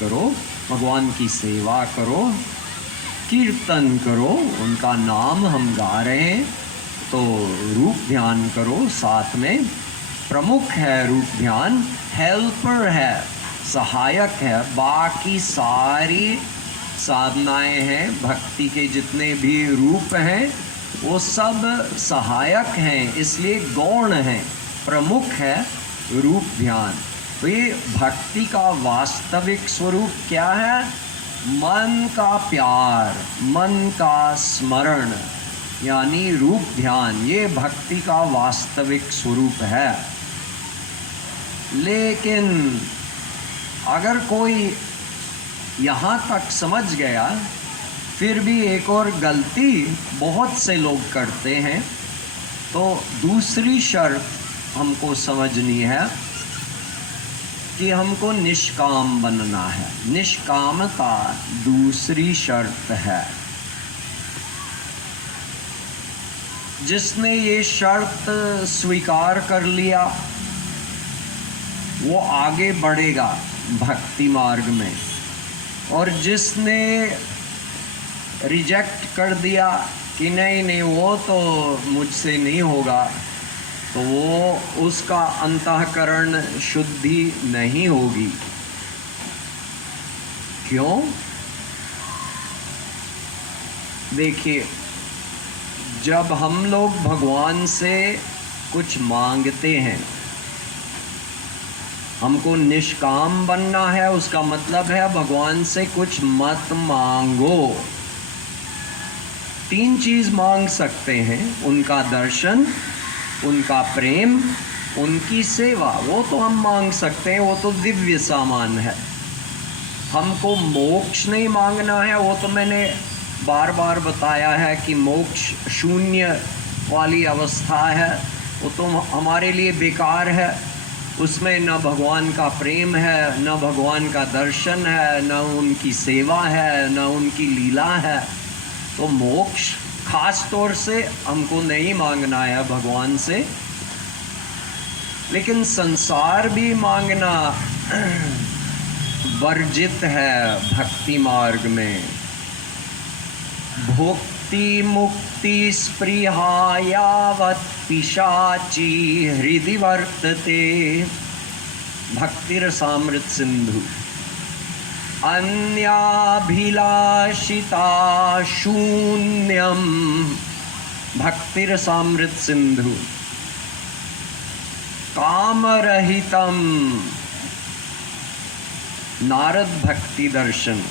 करो, भगवान की सेवा करो, कीर्तन करो, उनका नाम हम गा रहे हैं तो रूप ध्यान करो साथ में। प्रमुख है रूप ध्यान, हेल्पर है, सहायक है। बाकी सारी साधनाएं हैं, भक्ति के जितने भी रूप हैं वो सब सहायक हैं, इसलिए गौण हैं। प्रमुख है रूप ध्यान। तो ये भक्ति का वास्तविक स्वरूप क्या है? मन का प्यार, मन का स्मरण, यानी रूप ध्यान, ये भक्ति का वास्तविक स्वरूप है। लेकिन अगर कोई यहाँ तक समझ गया, फिर भी एक और गलती बहुत से लोग करते हैं। तो दूसरी शर्त हमको समझनी है कि हमको निष्काम बनना है। निष्कामता दूसरी शर्त है। जिसने ये शर्त स्वीकार कर लिया वो आगे बढ़ेगा भक्ति मार्ग में, और जिसने रिजेक्ट कर दिया कि नहीं नहीं वो तो मुझसे नहीं होगा, तो वो उसका अंतःकरण शुद्धि नहीं होगी। क्यों? देखिए, जब हम लोग भगवान से कुछ मांगते हैं, हमको निष्काम बनना है, उसका मतलब है भगवान से कुछ मत मांगो। 3 चीज़ मांग सकते हैं, उनका दर्शन, उनका प्रेम, उनकी सेवा। वो तो हम मांग सकते हैं, वो तो दिव्य सामान है। हमको मोक्ष नहीं मांगना है, वो तो मैंने बार बार बताया है कि मोक्ष शून्य वाली अवस्था है, वो तो हमारे लिए बेकार है। उसमें न भगवान का प्रेम है, न भगवान का दर्शन है, न उनकी सेवा है, न उनकी लीला है। तो मोक्ष खास तौर से हमको नहीं मांगना है भगवान से। लेकिन संसार भी मांगना वर्जित है भक्ति मार्ग में। भुक्ति मुक्ति स्पृहा यावत् पिशाची हृदि वर्तते, भक्तिरसामृत सिंधु। अन्याभिलाषिता शून्यम, भक्तिरसामृत सिंधु। कामरहितम, नारद भक्ति दर्शन।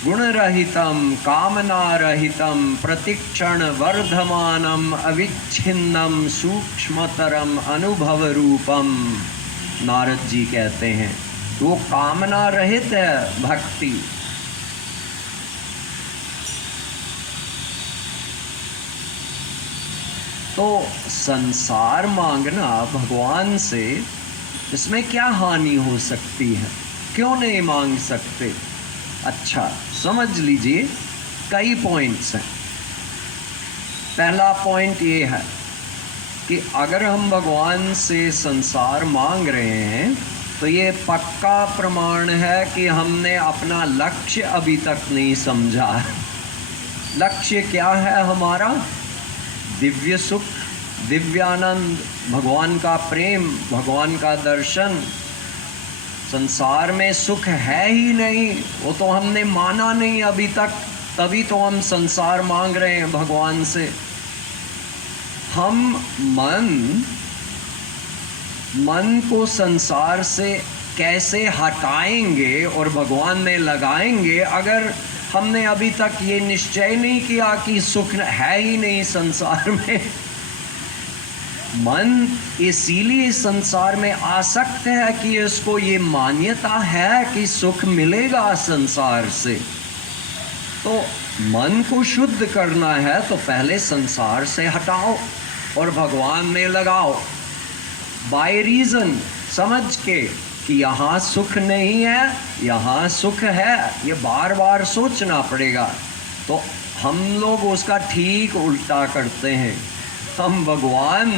गुणरहितम कामनारहितम प्रतिक्षण वर्धमानम अविच्छिन्नम सूक्ष्मतरम अनुभव रूपम, नारद जी कहते हैं। वो कामना रहित है भक्ति। तो संसार मांगना भगवान से, इसमें क्या हानि हो सकती है? क्यों नहीं मांग सकते? अच्छा, समझ लीजिए, कई पॉइंट्स हैं। पहला पॉइंट ये है कि अगर हम भगवान से संसार मांग रहे हैं तो ये पक्का प्रमाण है कि हमने अपना लक्ष्य अभी तक नहीं समझा। लक्ष्य क्या है हमारा? दिव्य सुख, दिव्यानंद, भगवान का प्रेम, भगवान का दर्शन। संसार में सुख है ही नहीं, वो तो हमने माना नहीं अभी तक, तभी तो हम संसार मांग रहे हैं भगवान से। हम मन को संसार से कैसे हटाएंगे और भगवान में लगाएंगे अगर हमने अभी तक ये निश्चय नहीं किया कि सुख है ही नहीं संसार में। मन इसीलिए संसार में आसक्त है कि इसको ये मान्यता है कि सुख मिलेगा संसार से। तो मन को शुद्ध करना है तो पहले संसार से हटाओ और भगवान में लगाओ। बाय रीज़न, समझ के कि यहाँ सुख नहीं है, यहाँ सुख है, ये बार बार सोचना पड़ेगा। तो हम लोग उसका ठीक उल्टा करते हैं। हम भगवान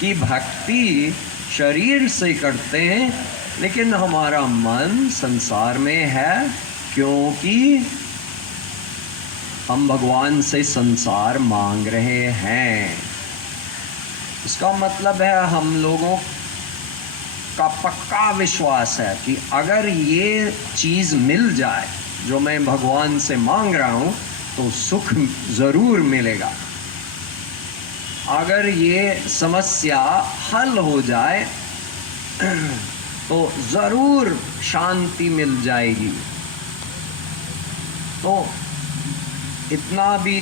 की भक्ति शरीर से करते हैं, लेकिन हमारा मन संसार में है, क्योंकि हम भगवान से संसार मांग रहे हैं। इसका मतलब है हम लोगों का पक्का विश्वास है कि अगर ये चीज़ मिल जाए जो मैं भगवान से मांग रहा हूँ तो सुख ज़रूर मिलेगा। अगर ये समस्या हल हो जाए तो ज़रूर शांति मिल जाएगी। तो इतना भी